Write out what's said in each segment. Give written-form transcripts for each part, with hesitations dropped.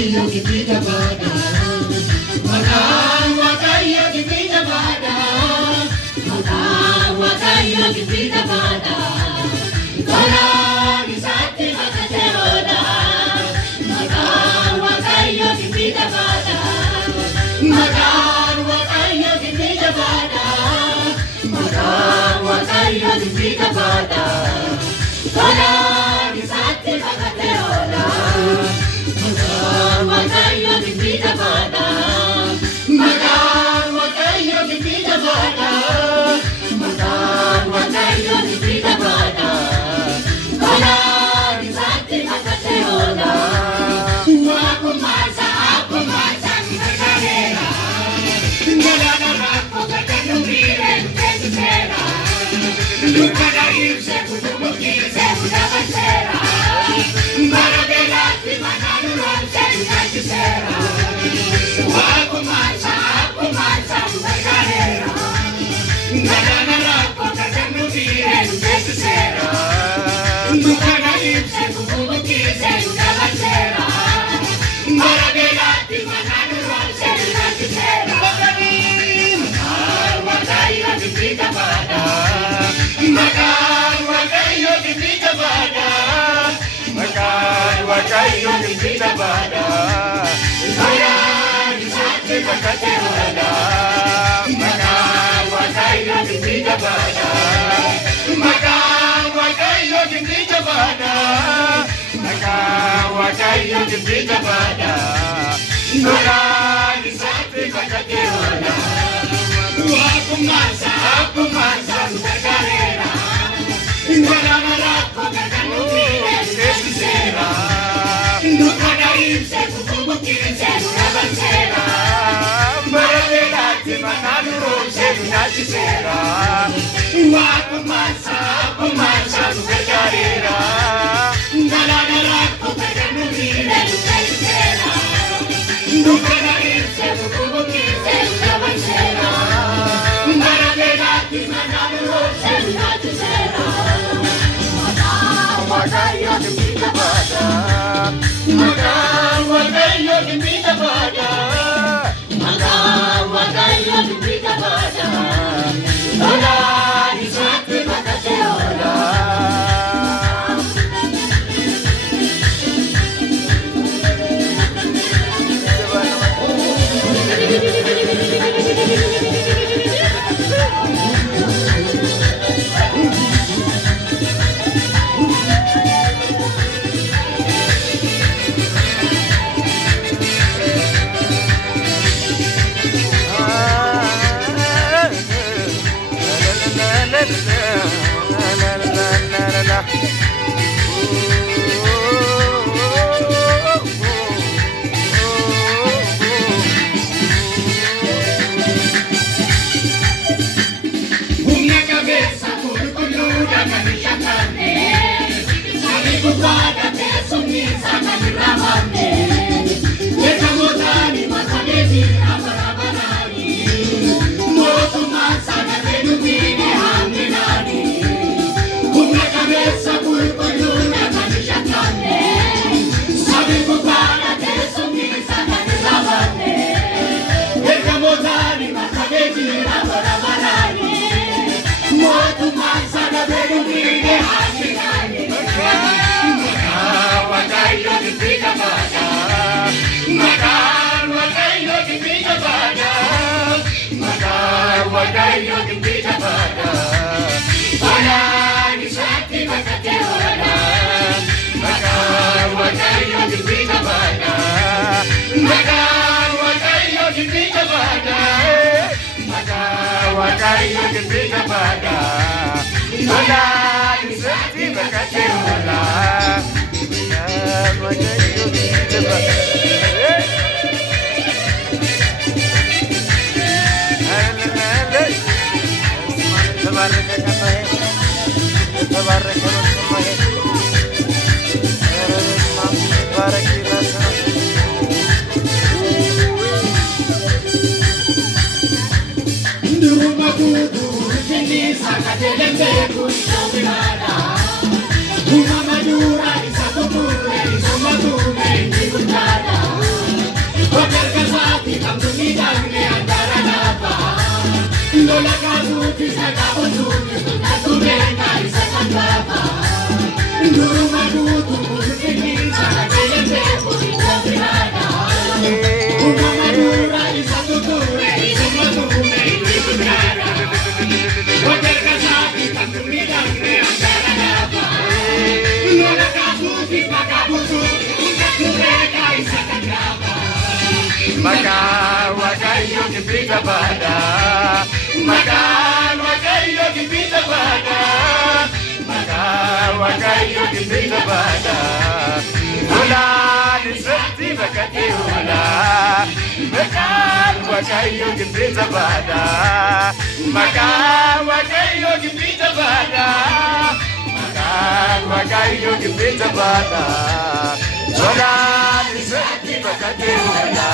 Waaqayyo gibita bada, maqaan Waaqayyo gibita bada, maqaan Waaqayyo gibita bada, karaan isaatti makate oda, maqaan Waaqayyo gibita bada, maqaan Waaqayyo gibita bada, maqaan Waaqayyo gibita bada, karaan isaatti makate oda. Waaqayyo gibita bada, maqaan Waaqayyo gibita bada, maqaan Waaqayyo gibita bada, karaan isaatti makate oda. Akkuma ngargareera, galaana rakkoo gadda nubiire beeksiseera, dukkana ibse kutubukiise kudabaseera, bara beelaatti manaan roobse dukkachisera. Akkuma ngargareera, galaana rakkoo gadda nubiire beeksiseera, dukkana ibse kutubukiise kudabaseera, bara beelaatti manaan roobse dukkachisera. Maqaan Waaqayyo gibita bada, maqaan Waaqayyo gibita bada, maqaan Waaqayyo gibita bada, karaan isaatti makate oda, maqaan Waaqayyo gibita bada, maqaan Waaqayyo gibita bada, maqaan Waaqayyo gibita bada, karaan isaatti makate oda. Akkuma ngargareera, galaana rakkoo gadda nubiire beeksiseera, dukkana ibse kutubukiise kudabaseera, bara beelaatti manaan roobse dukkachisera. Akkuma ngargareera, galaana rakkoo gadda nubiire beeksiseera, dukkana ibse kutubukiise kudabaseera, bara beelaatti manaan roobse dukkachisera. Maqaan Waaqayyo gibita bada, maqaan Waaqayyo gibita bada, maqaan Waaqayyo gibita bada, karaan isaatti makate oda. Humna qabeessa qulqulluudha kan hin shakkamne, samii gubbaadha teessumniisa kan hin raafamne, beekamootaan makameetiin bara baraani, mootummaan sadaree dubiine hamminaani. Humna qabeessa qulqulluudha kan hin shakkamne, samii gubbaadha teessumniisa kan hin raafamne, beekamootaan makameetiin bara baraani, mootummaan sadaree dubiine hamminaani. Maqaan Waaqayyo gibita bada, maqaan Waaqayyo gibita bada, maqaan Waaqayyo gibita bada, karaan isaatti makate oda, maqaan Waaqayyo gibita bada, maqaan Waaqayyo gibita bada, maqaan Waaqayyo gibita bada, karaan isaatti makate oda, maqaan Waaqayyo gibita bada. Una madura, isa kumure, isa madume, ndi gudada. kipita bada. Makan wakayo kipita bada. Makan wakayo kipita bada. Ula ni senti bakati ula. Makan wakayo kipita bada. Makan wakayo kipita bada. Makan wakayo kipita bada. Ula ni senti bakati ula.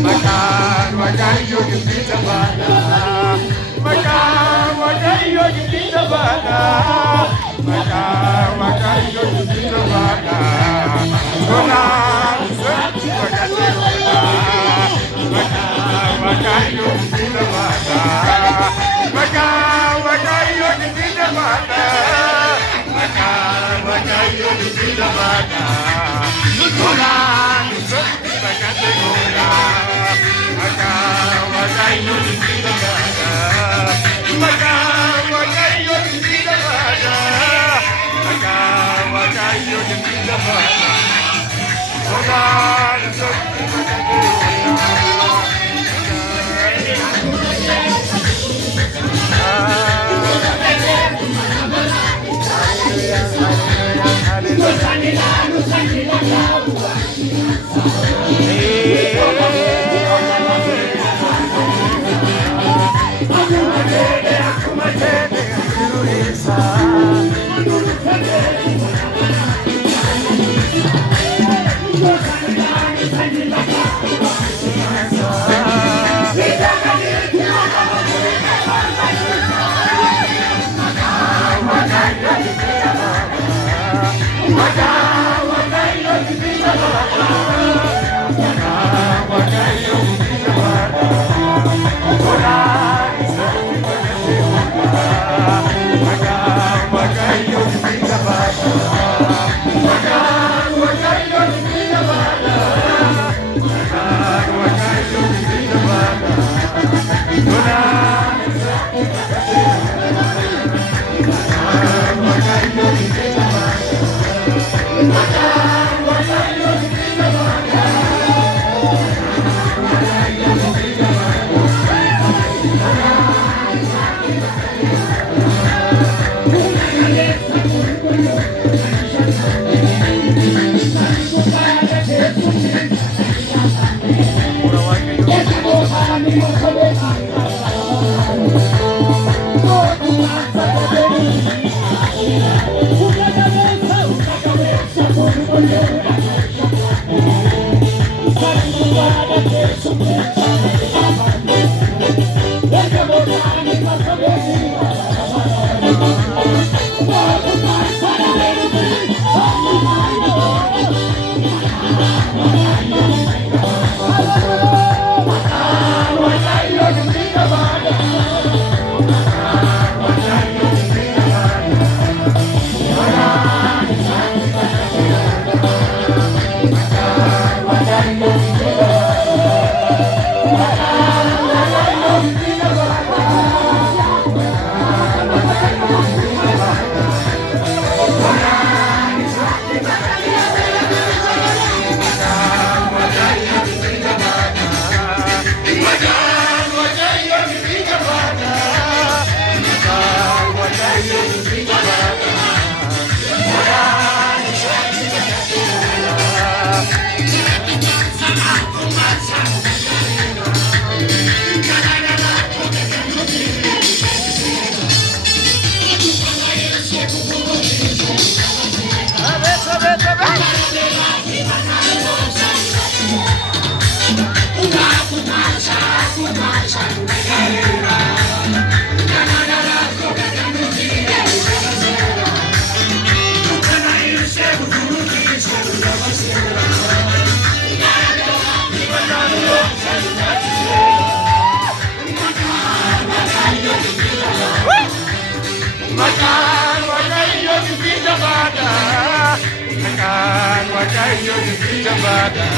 Makan wakayo kipita bada. Makan wakayo kipita bada. Makan wakayo kipita bada. Sola senti bakati ula. Makan wakayo kipita bada. Makan wakayo kipita bada. Makan wakayo kipita bada. Sola senti bakati ula. Makan wakayo kipita bada. Makan wakayo kipita bada. Makan wakayo kipita bada. Sola senti bakati ula. Makan Waaqayyo dubbii jabaadha. Makan Waaqayyo dubbii jabaadha.